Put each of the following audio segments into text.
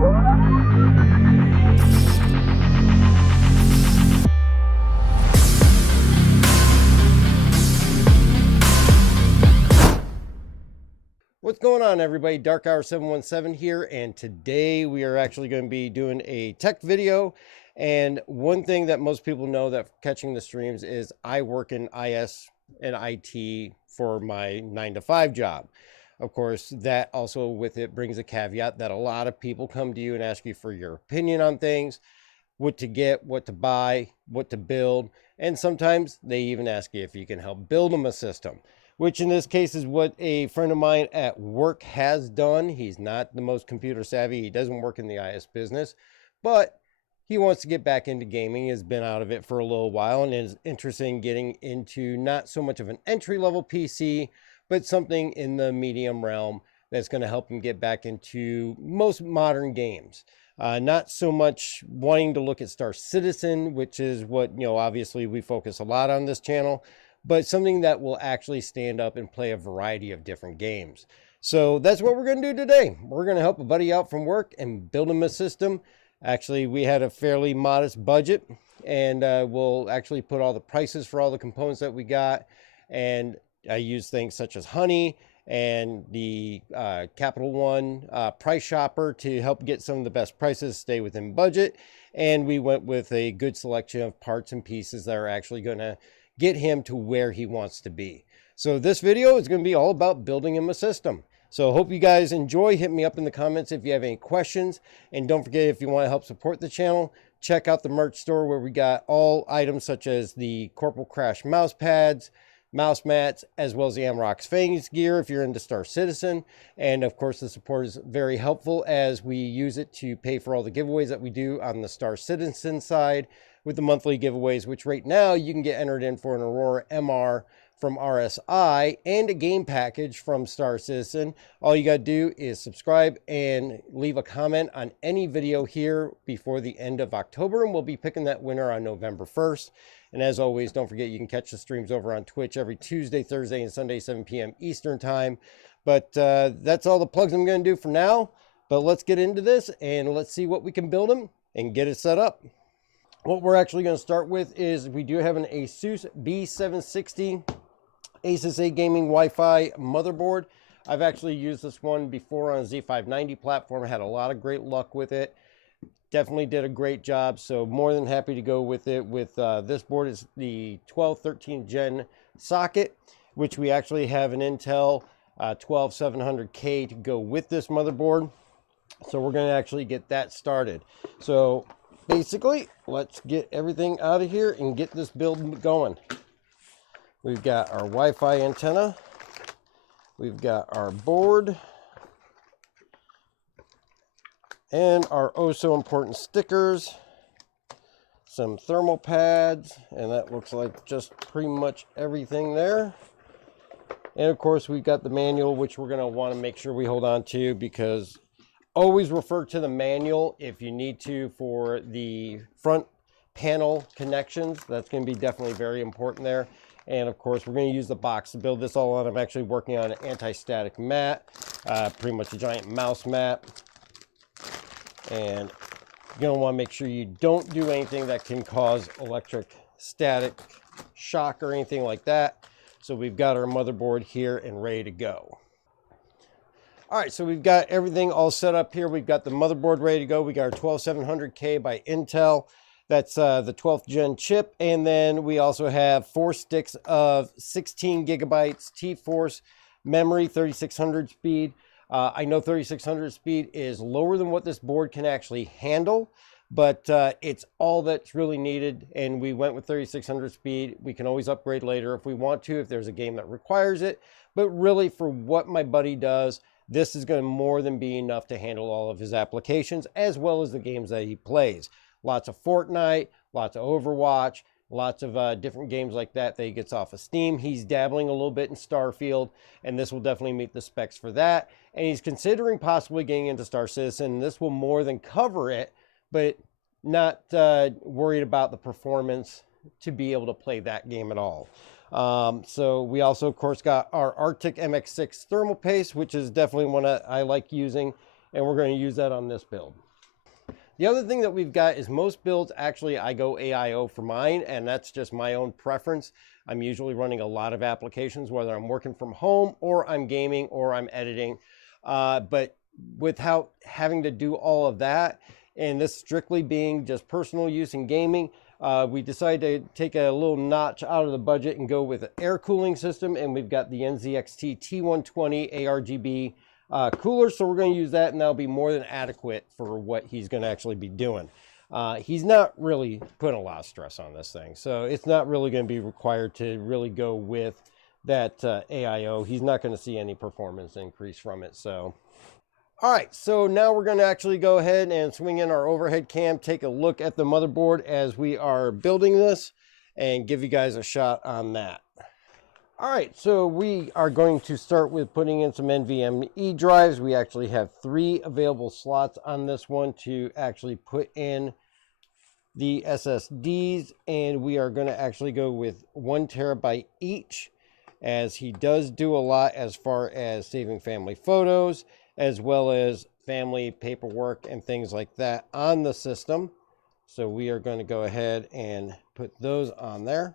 What's going on, everybody? Dark Hour 717 here, and today we are actually going to be doing a tech video. And one thing that most people know that catching the streams is I work in IS and IT for my 9-to-5 job. Of course, that also with it brings a caveat that a lot of people come to you and ask you for your opinion on things, what to get, what to buy, what to build, and sometimes they even ask you if you can help build them a system, which in this case is what a friend of mine at work has done. He's not the most computer savvy. He doesn't work in the IS business, but he wants to get back into gaming. He has been out of it for a little while and is interested in getting into not so much of an entry-level PC, but something in the medium realm that's going to help him get back into most modern games. Not so much wanting to look at Star Citizen, which is what, obviously we focus a lot on this channel, but something that will actually stand up and play a variety of different games. So that's what we're going to do today. We're going to help a buddy out from work and build him a system. Actually, we had a fairly modest budget, and we'll actually put all the prices for all the components that we got. And I use things such as Honey and the Capital One Price Shopper to help get some of the best prices, stay within budget. And we went with a good selection of parts and pieces that are actually going to get him to where he wants to be. So this video is going to be all about building him a system. So hope you guys enjoy. Hit me up in the comments if you have any questions. And don't forget, if you want to help support the channel, check out the merch store where we got all items such as the Corporal Crash mouse pads, mouse mats, as well as the Amrox Fangs gear if you're into Star Citizen. And of course, the support is very helpful as we use it to pay for all the giveaways that we do on the Star Citizen side with the monthly giveaways, which right now you can get entered in for an Aurora MR from RSI and a game package from Star Citizen. All you got to do is subscribe and leave a comment on any video here before the end of October, and we'll be picking that winner on November 1st. And as always, don't forget you can catch the streams over on Twitch every Tuesday, Thursday, and Sunday, 7 p.m. Eastern time. But that's all the plugs I'm going to do for now. But let's get into this and let's see what we can build them and get it set up. What we're actually going to start with is we do have an Asus B760 Asus A Gaming Wi-Fi motherboard. I've actually used this one before on a Z590 platform. I had a lot of great luck with it. Definitely did a great job, so more than happy to go with it. With this board is the 1213 Gen socket, which we actually have an Intel 12700K to go with this motherboard. So we're going to actually get that started. So basically, let's get everything out of here and get this build going. We've got our Wi-Fi antenna. We've got our board. And our oh so important stickers. Some thermal pads. And that looks like just pretty much everything there. And of course, we've got the manual, which we're going to want to make sure we hold on to, because always refer to the manual if you need to for the front panel connections. That's going to be definitely very important there. And of course, we're going to use the box to build this all on. I'm actually working on an anti-static mat, pretty much a giant mouse mat. And you're going to want to make sure you don't do anything that can cause electric static shock or anything like that. So we've got our motherboard here and ready to go. All right, so we've got everything all set up here. We've got the motherboard ready to go. We got our 12700K by Intel. That's the 12th gen chip. And then we also have 4 sticks of 16 gigabytes T-Force memory, 3600 speed. I know 3600 speed is lower than what this board can actually handle, but it's all that's really needed. And we went with 3600 speed. We can always upgrade later if we want to, if there's a game that requires it. But really, for what my buddy does, this is going to more than be enough to handle all of his applications, as well as the games that he plays. Lots of Fortnite, lots of Overwatch, lots of different games like that he gets off of Steam. He's dabbling a little bit in Starfield, and this will definitely meet the specs for that. And he's considering possibly getting into Star Citizen. This will more than cover it, but not worried about the performance to be able to play that game at all. So we also, of course, got our Arctic MX6 thermal paste, which is definitely one I like using. and we're going to use that on this build. The other thing that we've got is most builds, actually, I go AIO for mine, and that's just my own preference. I'm usually running a lot of applications, whether I'm working from home or I'm gaming or I'm editing. But without having to do all of that, and this strictly being just personal use and gaming, we decided to take a little notch out of the budget and go with an air cooling system, and we've got the NZXT T120 ARGB cooler, so we're going to use that, and that'll be more than adequate for what he's going to actually be doing. He's not really putting a lot of stress on this thing, so it's not really going to be required to really go with that AIO. He's not going to see any performance increase from it. So all right, so now we're going to actually go ahead and swing in our overhead cam, take a look at the motherboard as we are building this, and give you guys a shot on that. All right, so we are going to start with putting in some NVMe drives. We actually have 3 available slots on this one to actually put in the SSDs, and we are going to actually go with 1 terabyte each, as he does do a lot as far as saving family photos, as well as family paperwork and things like that on the system. So we are going to go ahead and put those on there.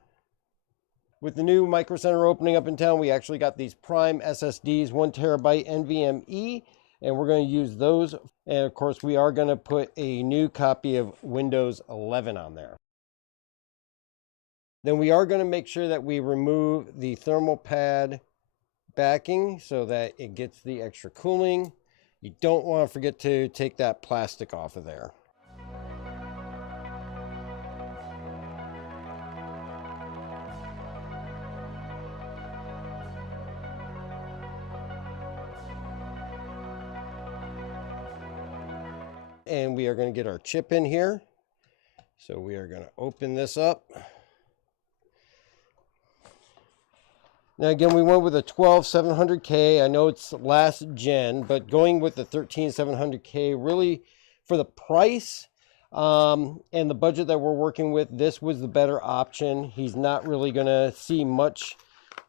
With the new Micro Center opening up in town, we actually got these Prime SSDs, 1 terabyte NVMe, and we're going to use those. And of course, we are going to put a new copy of Windows 11 on there. Then we are going to make sure that we remove the thermal pad backing so that it gets the extra cooling. You don't want to forget to take that plastic off of there. And we are going to get our chip in here. So we are going to open this up. Now again, we went with a 12700K. I know it's last gen, but going with the 13700K, really for the price and the budget that we're working with, this was the better option. He's not really going to see much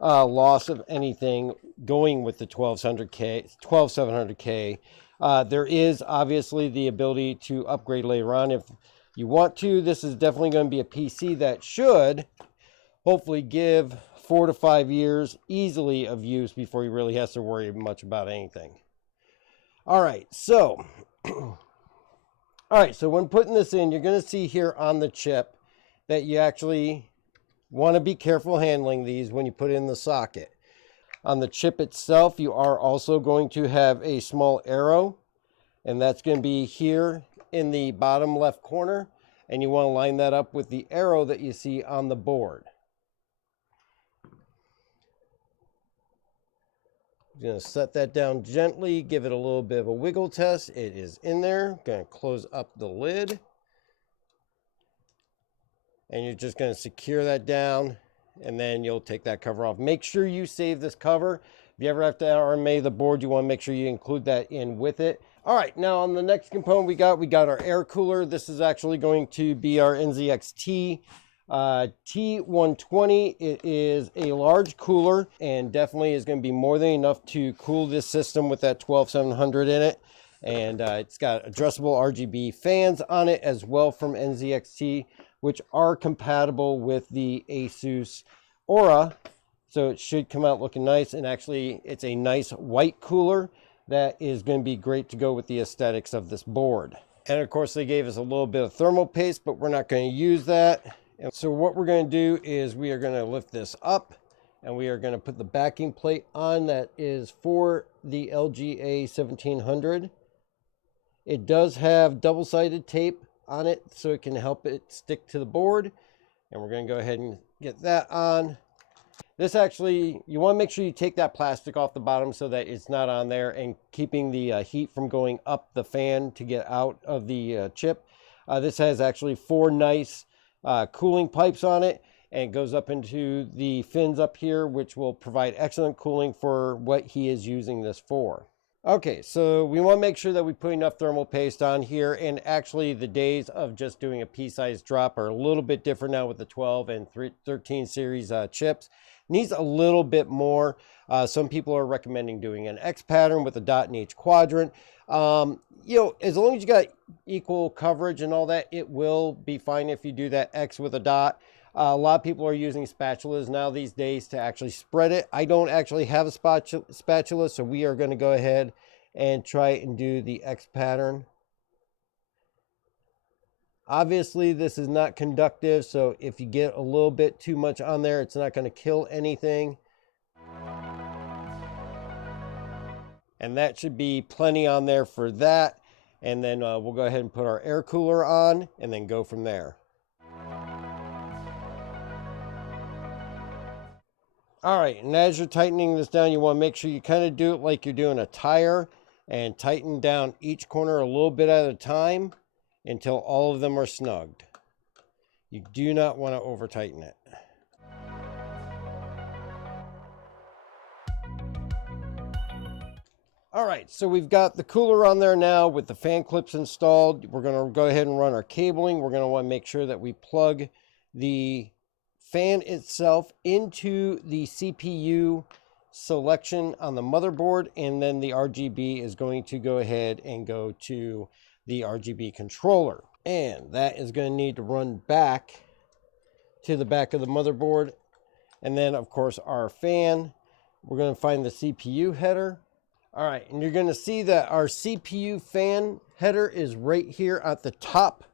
loss of anything going with the 12700K. There is obviously the ability to upgrade later on if you want to. This is definitely going to be a PC that should hopefully give 4 to 5 years easily of use before he really has to worry much about anything. All right, so when putting this in, you're going to see here on the chip that you actually want to be careful handling these when you put in the socket. On the chip itself, you are also going to have a small arrow, and that's going to be here in the bottom left corner, and you want to line that up with the arrow that you see on the board. I'm going to set that down gently, give it a little bit of a wiggle test. It is in there. Going to close up the lid. And you're just going to secure that down, and then you'll take that cover off. Make sure you save this cover. If you ever have to RMA the board, you want to make sure you include that in with it. All right, now on the next component we got our air cooler. This is actually going to be our NZXT T120. It is a large cooler and definitely is going to be more than enough to cool this system with that 12700 in it. And it's got addressable RGB fans on it as well from NZXT, which are compatible with the Asus Aura. So it should come out looking nice, and actually it's a nice white cooler that is going to be great to go with the aesthetics of this board. And of course they gave us a little bit of thermal paste, but we're not going to use that. And so what we're going to do is we are going to lift this up, and we are going to put the backing plate on that is for the LGA 1700. It does have double-sided tape on it so it can help it stick to the board, and we're going to go ahead and get that on. This actually, you want to make sure you take that plastic off the bottom so that it's not on there and keeping the heat from going up the fan to get out of the chip. This has actually 4 nice cooling pipes on it, and it goes up into the fins up here, which will provide excellent cooling for what he is using this for. Okay, so we want to make sure that we put enough thermal paste on here, and actually the days of just doing a pea-sized drop are a little bit different now with the 12 and 13 series chips. Needs a little bit more. Some people are recommending doing an X pattern with a dot in each quadrant. You know, as long as you got equal coverage and all that, it will be fine if you do that X with a dot. A lot of people are using spatulas now these days to actually spread it. I don't actually have a spatula, so we are going to go ahead and try and do the X pattern. Obviously, this is not conductive, so if you get a little bit too much on there, it's not going to kill anything. And that should be plenty on there for that. And then we'll go ahead and put our air cooler on and then go from there. All right, and as you're tightening this down, you want to make sure you kind of do it like you're doing a tire and tighten down each corner a little bit at a time until all of them are snugged. You do not want to over tighten it. All right, so we've got the cooler on there now with the fan clips installed. We're going to go ahead and run our cabling. We're going to want to make sure that we plug the fan itself into the CPU selection on the motherboard, and then the RGB is going to go ahead and go to the RGB controller, and that is going to need to run back to the back of the motherboard. And then of course our fan, we're going to find the CPU header. All right, and you're going to see that our CPU fan header is right here at the top.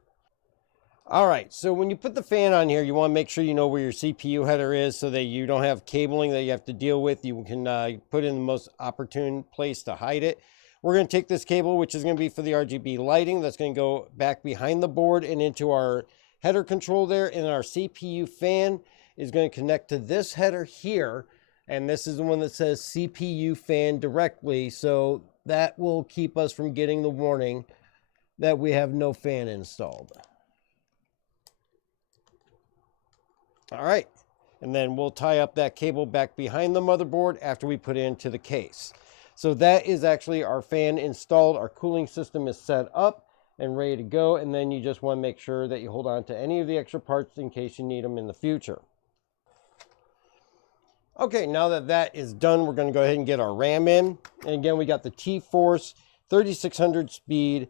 All right, so when you put the fan on here, you want to make sure you know where your CPU header is so that you don't have cabling that you have to deal with. You can put in the most opportune place to hide it. We're going to take this cable, which is going to be for the RGB lighting. That's going to go back behind the board and into our header control there. And our CPU fan is going to connect to this header here. And this is the one that says CPU fan directly. So that will keep us from getting the warning that we have no fan installed. All right, and then we'll tie up that cable back behind the motherboard after we put it into the case. So that is actually our fan installed. Our cooling system is set up and ready to go. And then you just want to make sure that you hold on to any of the extra parts in case you need them in the future. Okay, now that that is done, we're going to go ahead and get our RAM in. And again, we got the T-Force 3600 speed,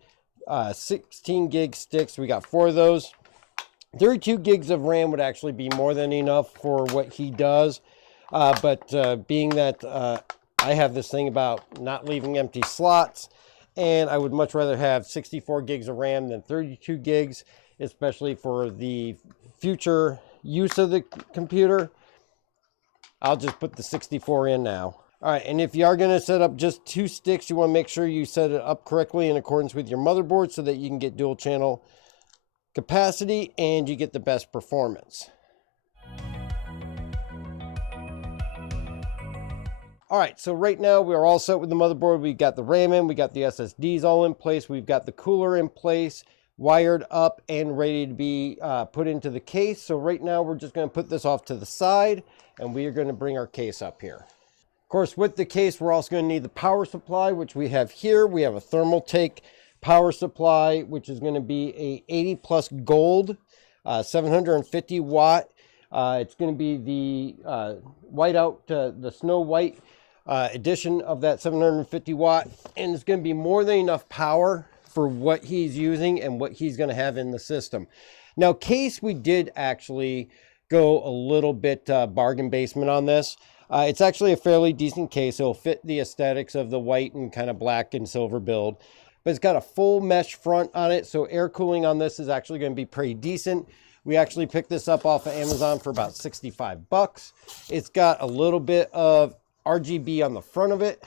16 gig sticks. We got 4 of those. 32 gigs of RAM would actually be more than enough for what he does. But being that I have this thing about not leaving empty slots, and I would much rather have 64 gigs of RAM than 32 gigs, especially for the future use of the computer. I'll just put the 64 in now. All right, and if you are going to set up just 2 sticks, you want to make sure you set it up correctly in accordance with your motherboard so that you can get dual channel capacity and you get the best performance. All right, so right now we're all set with the motherboard. We've got the RAM in, we got the SSDs all in place, we've got the cooler in place, wired up and ready to be put into the case. So right now we're just going to put this off to the side and we are going to bring our case up here. Of course, with the case, we're also going to need the power supply, which we have here. We have a Thermaltake power supply, which is going to be a 80 plus gold, 750 watt. It's going to be the whiteout, the Snow White edition of that 750 watt, and it's going to be more than enough power for what he's using and what he's going to have in the system. Now, case, we did actually go a little bit bargain basement on this. It's actually a fairly decent case. It'll fit the aesthetics of the white and kind of black and silver build, but it's got a full mesh front on it, so air cooling on this is actually going to be pretty decent. We actually picked this up off of Amazon for about 65 bucks. It's got a little bit of RGB on the front of it,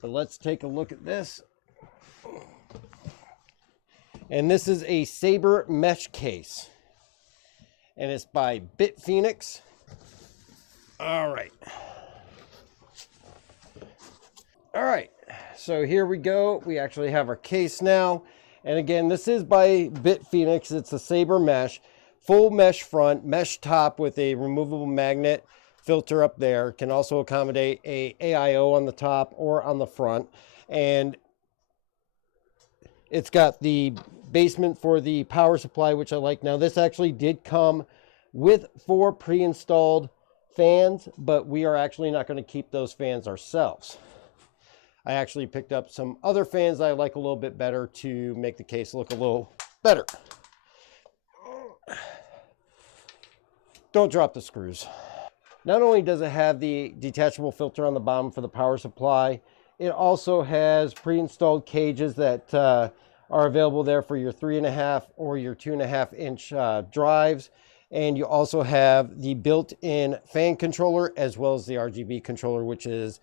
but let's take a look at this. And this is a Sabre mesh case, and it's by Bitfenix. All right, so here we go. We actually have our case now, and again, this is by Bitfenix. It's a Sabre mesh, full mesh front, mesh top with a removable magnet filter up there. Can also accommodate a AIO on the top or on the front, and it's got the basement for the power supply, which I like. Now, this actually did come with 4 pre-installed fans, but we are actually not going to keep those fans ourselves. I actually picked up some other fans that I like a little bit better to make the case look a little better. Don't drop the screws. Not only does it have the detachable filter on the bottom for the power supply, it also has pre-installed cages that are available there for your 3.5 or your 2.5 inch drives. And you also have the built-in fan controller as well as the RGB controller, which is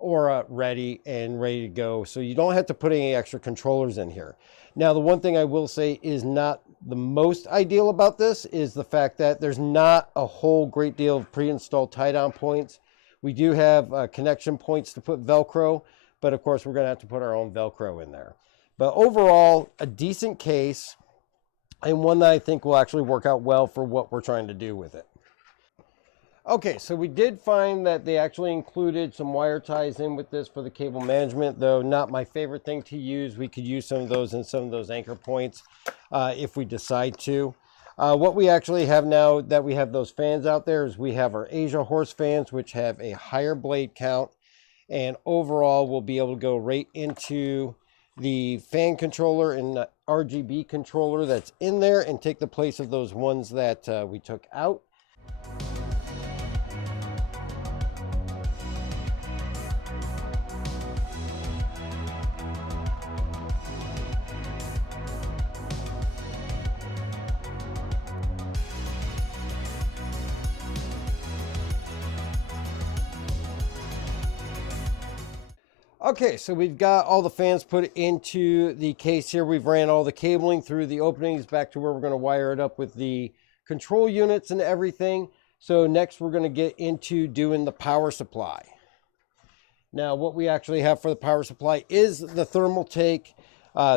Aura ready and ready to go. So you don't have to put any extra controllers in here. Now, the one thing I will say is not the most ideal about this is the fact that there's not a whole great deal of pre-installed tie-down points. We do have connection points to put Velcro, but of course we're going to have to put our own Velcro in there. But overall, a decent case, and one that I think will actually work out well for what we're trying to do with it. Okay, so we did find that they actually included some wire ties in with this for the cable management, though not my favorite thing to use. We could use some of those in some of those anchor points if we decide to. What we actually have now that we have those fans out there is we have our Asia Horse fans, which have a higher blade count, and overall we'll be able to go right into the fan controller and the RGB controller that's in there and take the place of those ones that we took out. Okay, so we've got all the fans put into the case here. We've ran all the cabling through the openings back to where we're going to wire it up with the control units and everything. So next we're going to get into doing the power supply. Now what we actually have for the power supply is the Thermaltake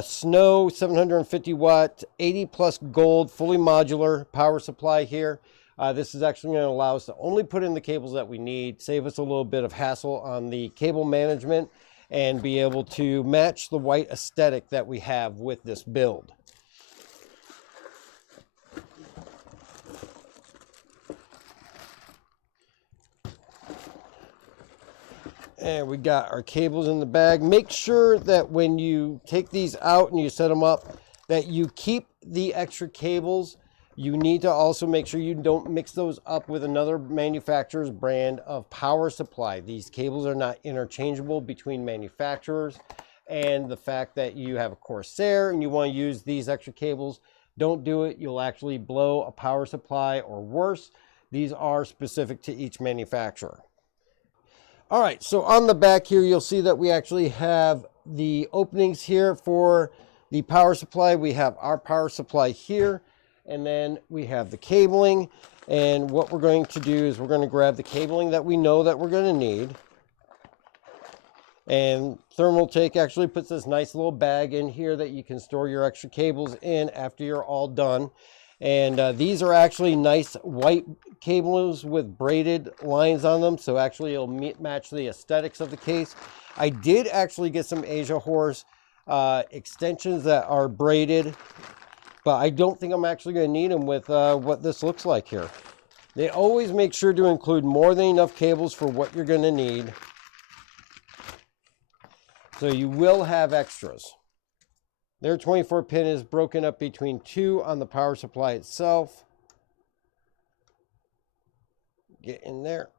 Snow 750 watt 80 plus gold fully modular power supply here. This is actually going to allow us to only put in the cables that we need, save us a little bit of hassle on the cable management, and be able to match the white aesthetic that we have with this build. And we got our cables in the bag. Make sure that when you take these out and you set them up, that you keep the extra cables. You need to also make sure you don't mix those up with another manufacturer's brand of power supply. These cables are not interchangeable between manufacturers, and the fact that you have a Corsair and you want to use these extra cables, don't do it. You'll actually blow a power supply or worse. These are specific to each manufacturer. All right, so on the back here, you'll see that we actually have the openings here for the power supply. We have our power supply here, and then we have the cabling. And what we're going to do is we're going to grab the cabling that we know that we're going to need. And Thermaltake actually puts this nice little bag in here that you can store your extra cables in after you're all done. And these are actually nice white cables with braided lines on them. So actually it'll match the aesthetics of the case. I did actually get some Asia Horse extensions that are braided, but I don't think I'm actually going to need them with what this looks like here. They always make sure to include more than enough cables for what you're going to need. So you will have extras. Their 24 pin is broken up between 2 on the power supply itself. Get in there.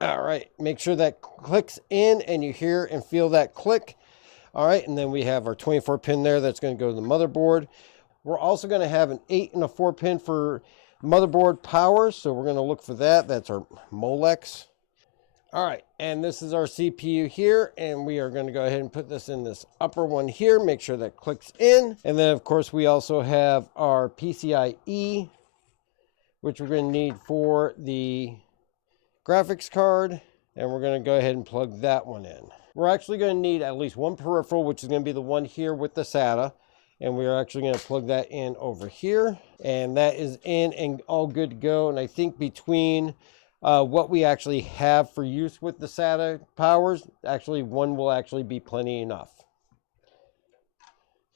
All right, make sure that clicks in and you hear and feel that click. All right, and then we have our 24 pin there that's going to go to the motherboard. We're also going to have an 8 and a 4 pin for motherboard power, so we're going to look for that. That's our Molex. All right, and this is our CPU here, and we are going to go ahead and put this in this upper one here, make sure that clicks in. And then, of course, we also have our PCIe, which we're going to need for the graphics card, and we're going to go ahead and plug that one in. We're actually going to need at least one peripheral, which is going to be the one here with the SATA, and we are actually going to plug that in over here, and that is in and all good to go. And I think between what we actually have for use with the SATA powers, actually one will actually be plenty enough.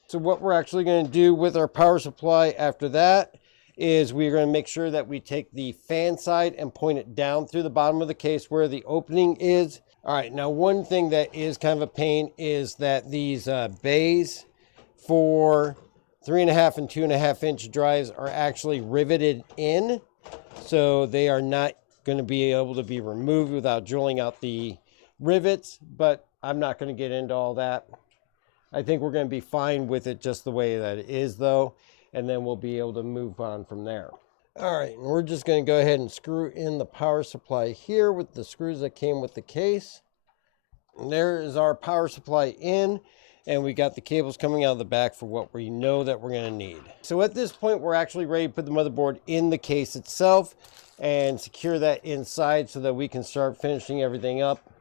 So what we're actually going to do with our power supply after that is we're going to make sure that we take the fan side and point it down through the bottom of the case where the opening is. All right, now one thing that is kind of a pain is that these bays for 3.5 and 2.5 inch drives are actually riveted in, so they are not going to be able to be removed without drilling out the rivets, but I'm not going to get into all that. I think we're going to be fine with it just the way that it is though, and then we'll be able to move on from there. All right, and we're just going to go ahead and screw in the power supply here with the screws that came with the case. And there is our power supply in, and we got the cables coming out of the back for what we know that we're going to need. So at this point, we're actually ready to put the motherboard in the case itself and secure that inside so that we can start finishing everything up.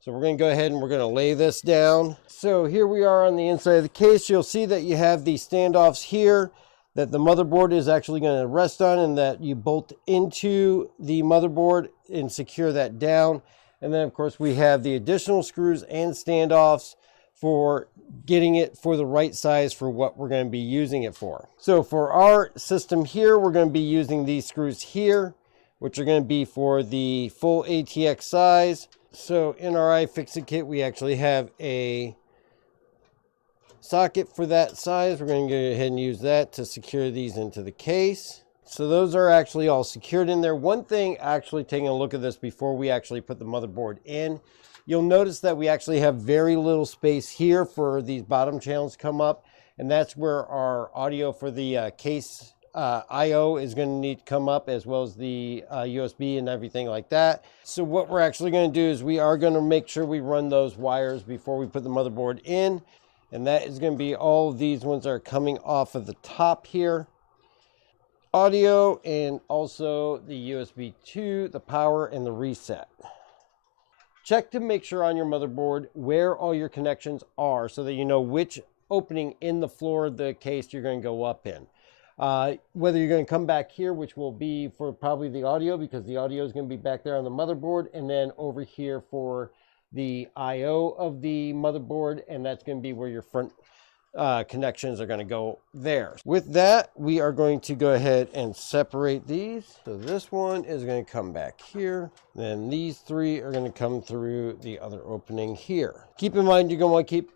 So we're going to go ahead and we're going to lay this down. So here we are on the inside of the case. You'll see that you have the standoffs here that the motherboard is actually going to rest on, and that you bolt into the motherboard and secure that down. And then of course we have the additional screws and standoffs for getting it for the right size for what we're going to be using it for. So for our system here, we're going to be using these screws here, which are going to be for the full ATX size. So in our iFixit kit, we actually have a socket for that size. We're going to go ahead and use that to secure these into the case. So those are actually all secured in there. One thing, actually taking a look at this before we actually put the motherboard in, you'll notice that we actually have very little space here for these bottom channels to come up, and that's where our audio for the case IO is going to need to come up, as well as the USB and everything like that. So what we're actually going to do is we are going to make sure we run those wires before we put the motherboard in. And that is going to be all of these ones that are coming off of the top here. Audio, and also the USB 2, the power, and the reset. Check to make sure on your motherboard where all your connections are so that you know which opening in the floor of the case you're going to go up in. Whether you're going to come back here, which will be for probably the audio, because the audio is going to be back there on the motherboard, and then over here for the IO of the motherboard, and that's going to be where your front connections are going to go there. With that, we are going to go ahead and separate these. So this one is going to come back here. Then these three are going to come through the other opening here. Keep in mind, you're going to want to keep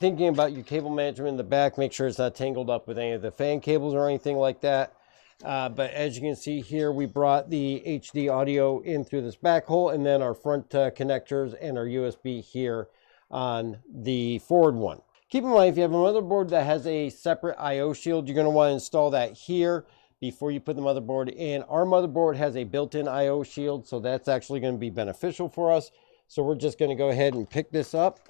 thinking about your cable management in the back. Make sure it's not tangled up with any of the fan cables or anything like that. But as you can see here, we brought the HD audio in through this back hole, and then our front connectors and our USB here on the forward one. Keep in mind, if you have a motherboard that has a separate IO shield, you're going to want to install that here before you put the motherboard in. Our motherboard has a built-in IO shield, so that's actually going to be beneficial for us. So we're just going to go ahead and pick this up,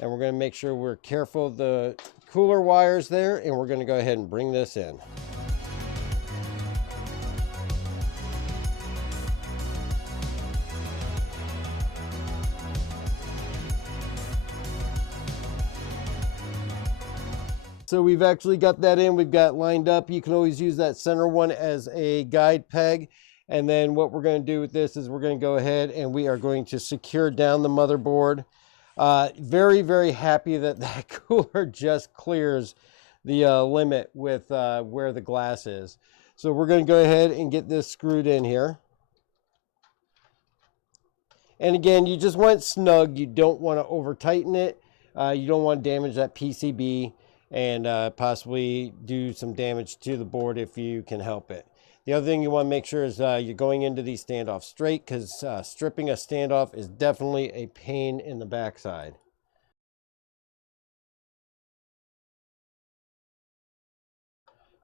and we're going to make sure we're careful of the cooler wires there, and we're going to go ahead and bring this in. So we've actually got that in, we've got lined up. You can always use that center one as a guide peg. And then what we're going to do with this is we're going to go ahead and we are going to secure down the motherboard. Very, very happy that that cooler just clears the limit with where the glass is. So we're going to go ahead and get this screwed in here. And again, you just want it snug. You don't want to over tighten it. You don't want to damage that PCB and possibly do some damage to the board if you can help it. The other thing you want to make sure is you're going into these standoffs straight, because stripping a standoff is definitely a pain in the backside.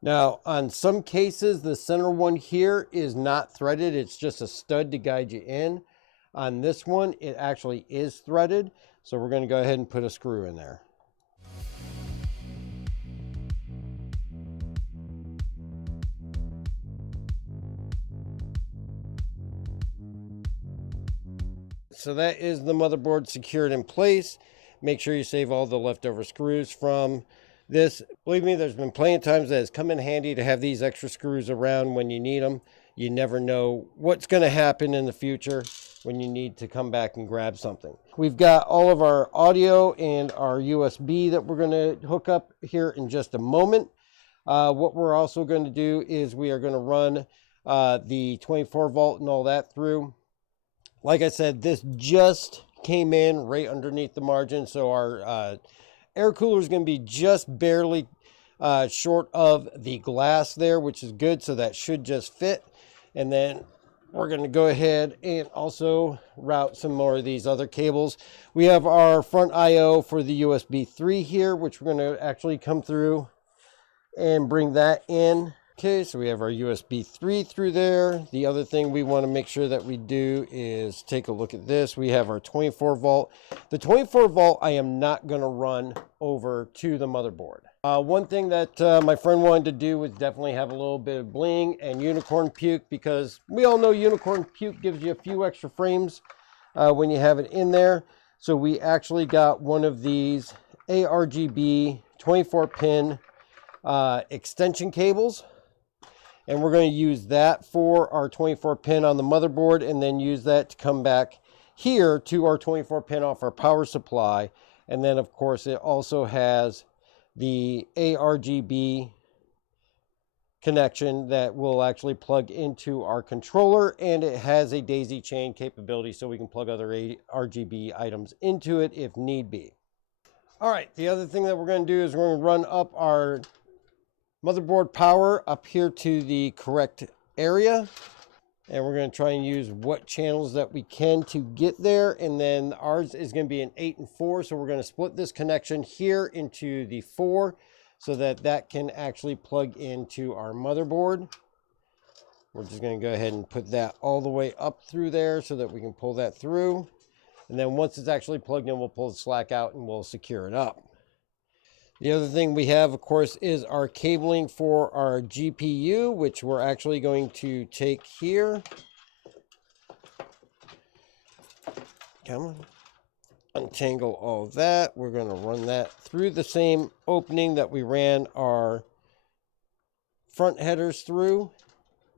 Now, on some cases, the center one here is not threaded. It's just a stud to guide you in. On this one, it actually is threaded. So we're going to go ahead and put a screw in there. So that is the motherboard secured in place. Make sure you save all the leftover screws from this. Believe me, there's been plenty of times that it's come in handy to have these extra screws around when you need them. You never know what's going to happen in the future when you need to come back and grab something. We've got all of our audio and our USB that we're going to hook up here in just a moment. What we're also going to do is we are going to run the 24 volt and all that through. Like I said, this just came in right underneath the margin, so our air cooler is going to be just barely short of the glass there, which is good, so that should just fit. And then we're going to go ahead and also route some more of these other cables. We have our front IO for the USB 3 here, which we're going to actually come through and bring that in. Okay, so we have our USB 3 through there. The other thing we want to make sure that we do is take a look at this. We have our 24 volt. The 24 volt I am not going to run over to the motherboard. One thing that my friend wanted to do was definitely have a little bit of bling and unicorn puke, because we all know unicorn puke gives you a few extra frames when you have it in there. So we actually got one of these ARGB 24 pin extension cables, and we're going to use that for our 24 pin on the motherboard, and then use that to come back here to our 24 pin off our power supply. And then of course it also has the ARGB connection that will actually plug into our controller, and it has a daisy chain capability, so we can plug other RGB items into it if need be. All right, the other thing that we're going to do is we're going to run up our motherboard power up here to the correct area, and we're going to try and use what channels that we can to get there. And then ours is going to be an 8 and 4, so we're going to split this connection here into the 4 so that that can actually plug into our motherboard. We're just going to go ahead and put that all the way up through there so that we can pull that through, and then once it's actually plugged in, we'll pull the slack out and we'll secure it up. The other thing we have, of course, is our cabling for our GPU, which we're actually going to take here. Come on. Untangle all that. We're going to run that through the same opening that we ran our front headers through.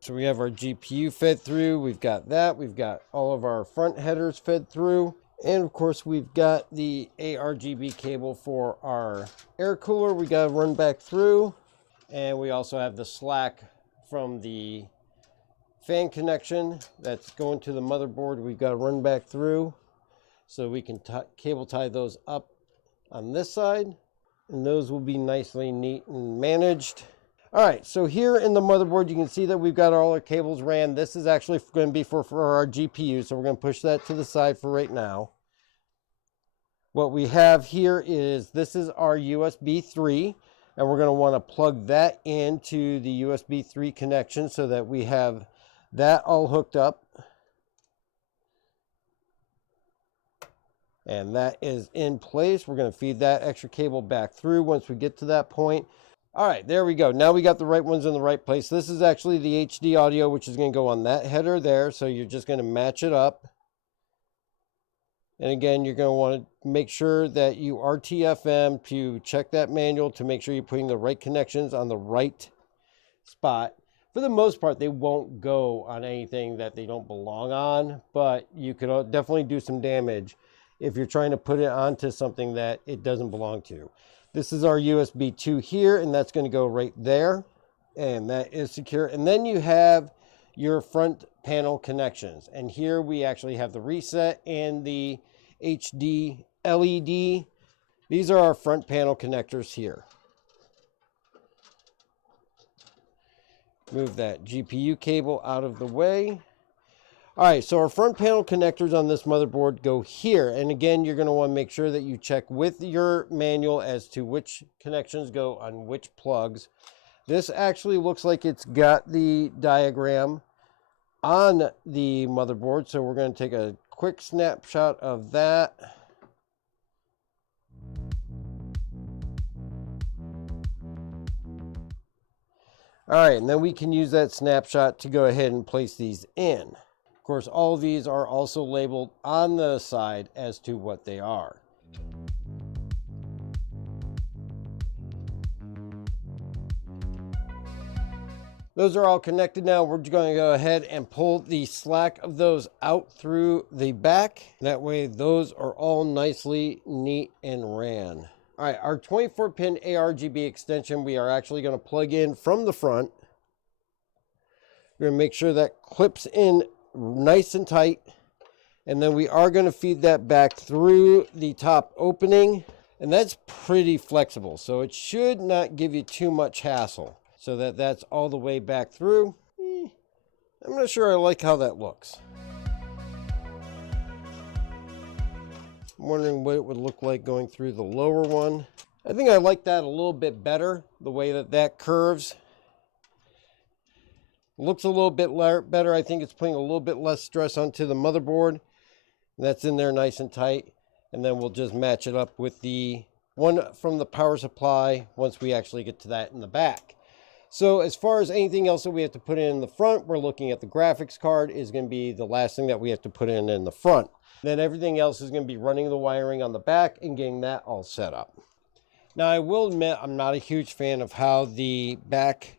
So we have our GPU fed through. We've got that. We've got all of our front headers fed through. And of course, we've got the ARGB cable for our air cooler. We got to run back through. And we also have the slack from the fan connection that's going to the motherboard. We've got to run back through so we can cable tie those up on this side. And those will be nicely neat and managed. All right, so here in the motherboard, you can see that we've got all our cables ran. This is actually going to be for our GPU, so we're going to push that to the side for right now. What we have here is, this is our USB 3, and we're going to want to plug that into the USB 3 connection so that we have that all hooked up. And that is in place. We're going to feed that extra cable back through once we get to that point. All right, there we go. Now we got the right ones in the right place. This is actually the HD audio, which is going to go on that header there. So you're just going to match it up. And again, you're going to want to make sure that you RTFM to check that manual to make sure you're putting the right connections on the right spot. For the most part, they won't go on anything that they don't belong on, but you could definitely do some damage if you're trying to put it onto something that it doesn't belong to. This is our USB 2 here, and that's going to go right there, and that is secure. And then you have your front panel connections, and here we actually have the reset and the HD LED. These are our front panel connectors here. Move that GPU cable out of the way. All right, so our front panel connectors on this motherboard go here. And again, you're going to want to make sure that you check with your manual as to which connections go on which plugs. This actually looks like it's got the diagram on the motherboard, so we're going to take a quick snapshot of that. All right, and then we can use that snapshot to go ahead and place these in. Of course, all of these are also labeled on the side as to what they are. Those are all connected now. We're going to go ahead and pull the slack of those out through the back. That way those are all nicely neat and ran. All right, our 24-pin ARGB extension, we are actually going to plug in from the front. We're going to make sure that clips in nice and tight. And then we are going to feed that back through the top opening. And that's pretty flexible, so it should not give you too much hassle. So that's all the way back through. I'm not sure I like how that looks. I'm wondering what it would look like going through the lower one. I think I like that a little bit better, the way that curves. Looks a little bit better. I think it's putting a little bit less stress onto the motherboard. That's in there nice and tight. And then we'll just match it up with the one from the power supply once we actually get to that in the back. So as far as anything else that we have to put in the front, we're looking at the graphics card is going to be the last thing that we have to put in the front. Then everything else is going to be running the wiring on the back and getting that all set up. Now I will admit I'm not a huge fan of how the back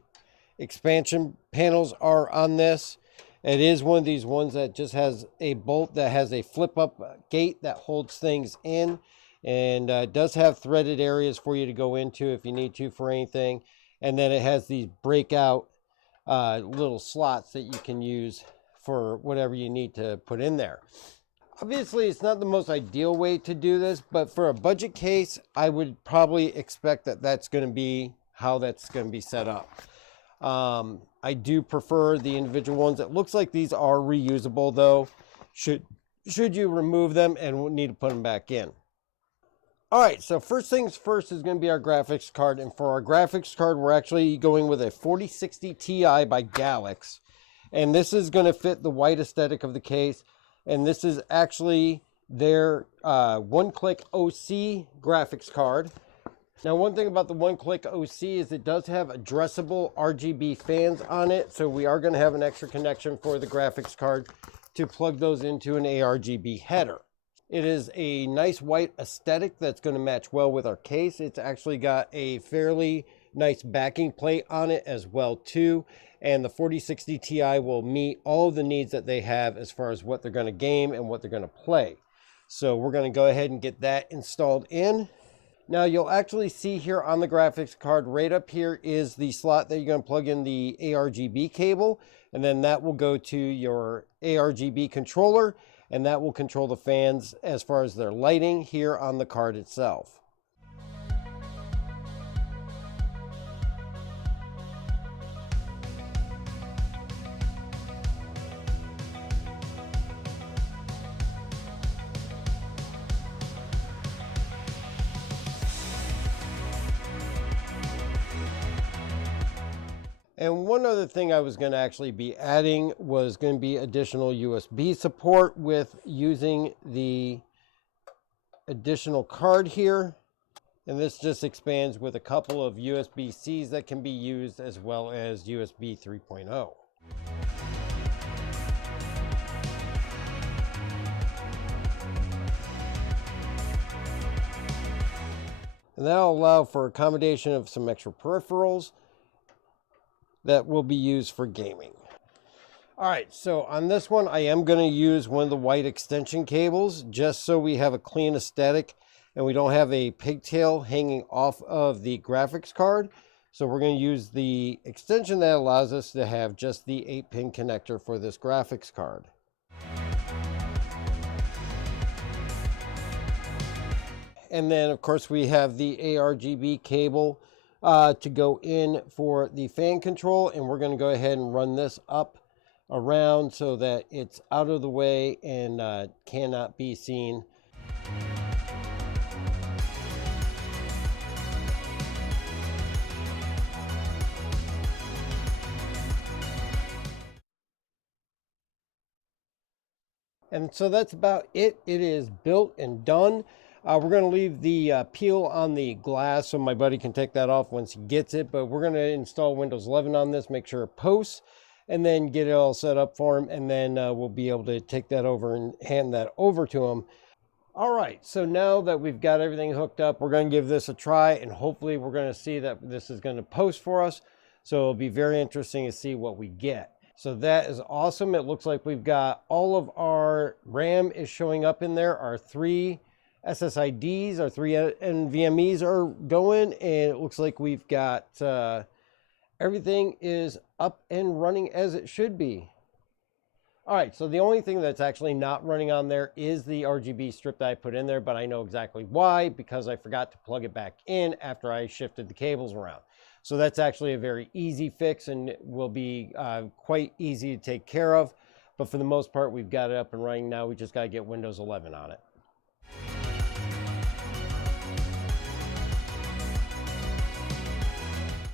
expansion panels are on this. It is one of these ones that just has a bolt that has a flip up gate that holds things in, and it does have threaded areas for you to go into if you need to for anything. And then it has these breakout little slots that you can use for whatever you need to put in there. Obviously, it's not the most ideal way to do this, but for a budget case, I would probably expect that that's going to be how that's going to be set up. I do prefer the individual ones. It looks like these are reusable though, should you remove them and need to put them back in. All right, so first things first is going to be our graphics card. And for our graphics card, we're actually going with a 4060 Ti by Galax. And this is going to fit the white aesthetic of the case. And this is actually their one-click OC graphics card. Now, one thing about the one-click OC is it does have addressable RGB fans on it. So we are going to have an extra connection for the graphics card to plug those into an ARGB header. It is a nice white aesthetic that's going to match well with our case. It's actually got a fairly nice backing plate on it as well too. And the 4060 Ti will meet all of the needs that they have as far as what they're going to game and what they're going to play. So we're going to go ahead and get that installed in. Now you'll actually see here on the graphics card, right up here is the slot that you're going to plug in the ARGB cable, and then that will go to your ARGB controller, and that will control the fans as far as their lighting here on the card itself. And one other thing I was going to actually be adding was going to be additional USB support with using the additional card here. And this just expands with a couple of USB-Cs that can be used as well as USB 3.0. And that'll allow for accommodation of some extra peripherals that will be used for gaming. All right, so on this one, I am going to use one of the white extension cables just so we have a clean aesthetic and we don't have a pigtail hanging off of the graphics card. So we're going to use the extension that allows us to have just the 8-pin connector for this graphics card. And then, of course, we have the ARGB cable to go in for the fan control, and we're going to go ahead and run this up around so that it's out of the way and cannot be seen. And so that's about it. It is built and done. We're going to leave the peel on the glass so my buddy can take that off once he gets it. But we're going to install Windows 11 on this, make sure it posts, and then get it all set up for him. And then we'll be able to take that over and hand that over to him. All right, so now that we've got everything hooked up, we're going to give this a try. And hopefully we're going to see that this is going to post for us. So it'll be very interesting to see what we get. So that is awesome. It looks like we've got all of our RAM is showing up in there. Our 3 SSIDs, our 3 NVMEs are going, and it looks like we've got everything is up and running as it should be. All right, so the only thing that's actually not running on there is the RGB strip that I put in there, but I know exactly why, because I forgot to plug it back in after I shifted the cables around. So that's actually a very easy fix and will be quite easy to take care of. But for the most part, we've got it up and running now. We just got to get Windows 11 on it.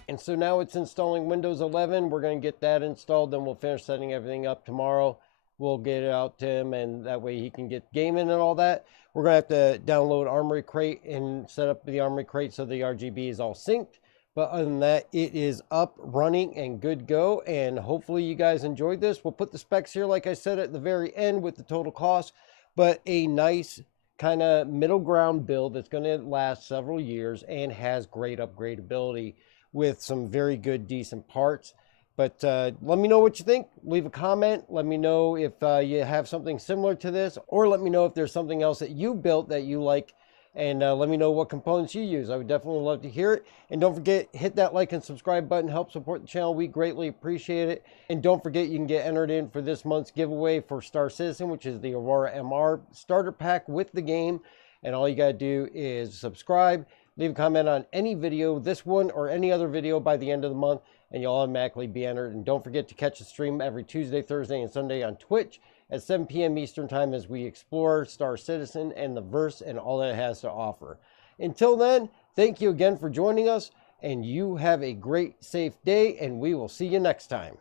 And so now it's installing Windows 11. We're going to get that installed. Then we'll finish setting everything up tomorrow. We'll get it out to him, and that way he can get gaming and all that. We're going to have to download Armoury Crate and set up the Armoury Crate so the RGB is all synced. But other than that, it is up, running, and good go. And hopefully you guys enjoyed this. We'll put the specs here, like I said, at the very end with the total cost. But a nice kind of middle ground build that's going to last several years and has great upgradability with some very good, decent parts. But let me know what you think. Leave a comment. Let me know if you have something similar to this, or let me know if there's something else that you built that you like, and let me know what components you use. I would definitely love to hear it. And don't forget, hit that like and subscribe button. Help support the channel. We greatly appreciate it. And don't forget, you can get entered in for this month's giveaway for Star Citizen, which is the Aurora MR starter pack with the game. And all you got to do is subscribe. Leave a comment on any video, this one or any other video, by the end of the month, and you'll automatically be entered. And don't forget to catch the stream every Tuesday, Thursday, and Sunday on Twitch at 7 p.m. Eastern Time as we explore Star Citizen and the verse and all that it has to offer. Until then, thank you again for joining us, and you have a great, safe day, and we will see you next time.